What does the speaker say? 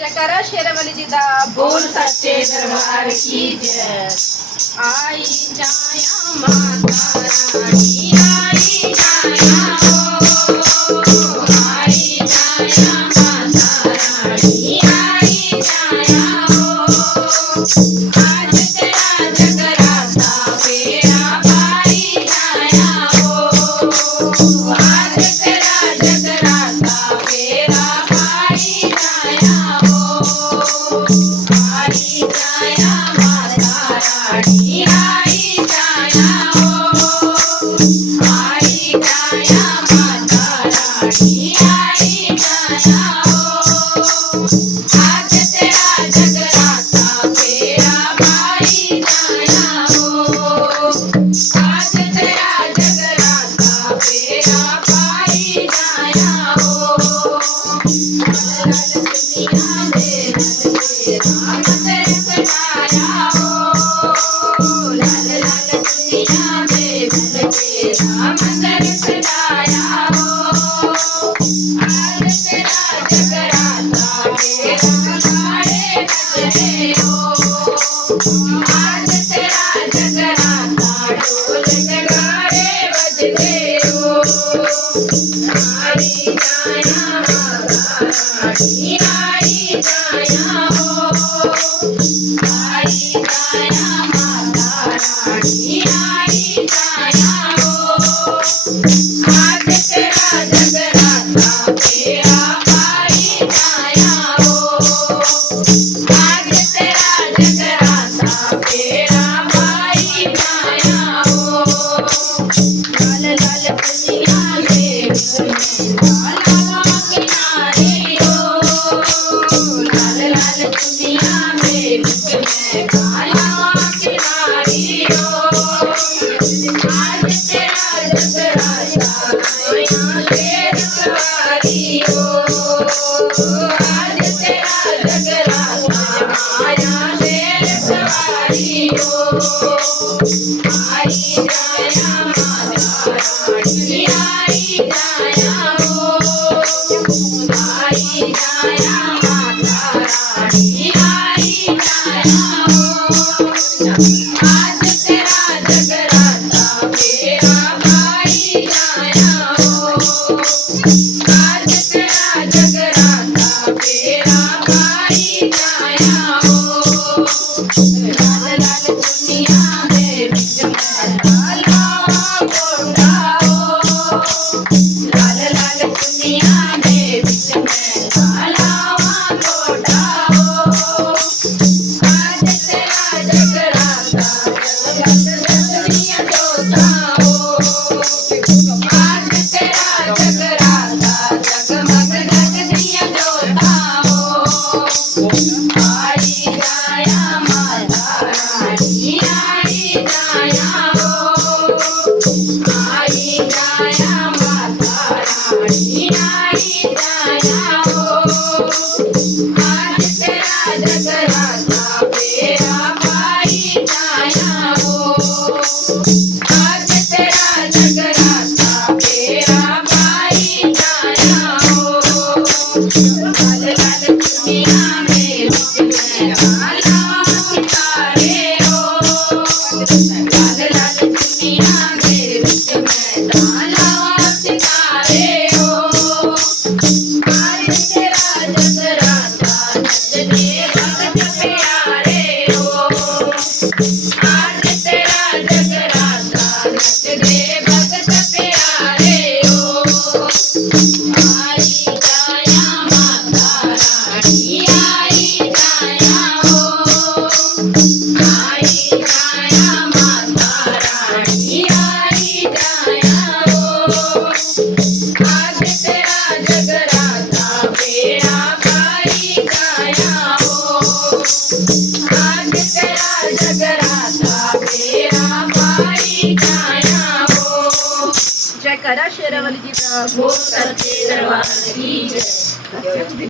जयकारा शेरावाली जी दा बोल सच्चे दरबार की जय। आई जाया माता रानी आई जाया हो, आई जाया माता रानी आई जाया हो। आज तेरा जगराता बेड़ा भारी जाया हो, आज तेरा जगराता बेड़ा भारी जाया हो। आई जाया माता रानी आई जाया हो, आई जाया माता रानी आई जाया हो। आज तेरा जगराता बेड़ा भारी जाया हो, आज तेरा जगराता बेड़ा भारी जाया हो। लाल दुनिया में राम तरस आया हो, लाल लाल दुनिया में राम तरस आया हो। आज तेरा जगराता बेड़ा भारी बजरे हो, आज तेरा जगराता ढोल नगाड़े बजरे हो। आई जाया माता रानी आई जाया हो, आई जाया माता रानी आई जाया हो। आज तेरा जगराता बेड़ा भारी जाया हो, आज तेरा जगराता बेड़ा भारी जाया हो। लाल लाल दुनिया में लाला किनारे हो, लाल लाल दुनिया में काला किनारी हो। आज तेरा जगराता नया शेर सवारी हो, आज तेरा जगराता नया शेर सवारी हो। आई जाया माता रानी आई जाया हो, आई जाया माता रानी आई जाया हो। आज तेरा जगराता बेड़ा भारी जाया हो, आज तेरा जगराता बेड़ा भारी जाया हो। लाल लाल दुनिया में लाला गोंडा हो, लाल लाल दुनिया में लाला गोंडा हो। आज तेरा जगराता दुनिया जोता हो, आज तेरा जगराता जगमग दुनिया जोता हो। आई जाया माता रानी आई जाया हो, आई जाया माता रानी आई जाया हो। आज तेरा जगराता बेड़ा भारी जाया हो, आज तेरा जगराता बेड़ा भारी जाया हो। लाल लाल दुनिया में काला सितारे हो, लाल लाल दुनिया में काला सितारे हो। आज तेरा जगराता नचने भक्त प्यारे हो, आज तेरा जगराता नचने भक्त प्यारे हो। आई जाया माता रानी आई जाया हो, आई जाया माता रानी आई जाया हो। आज तेरा जगराता बेड़ा भारी जाया हो, आज तेरा जगराता बेड़ा भारी जाया हो। जयकारा शेरावाली जी दा बोल सच्चे दरबार की जय।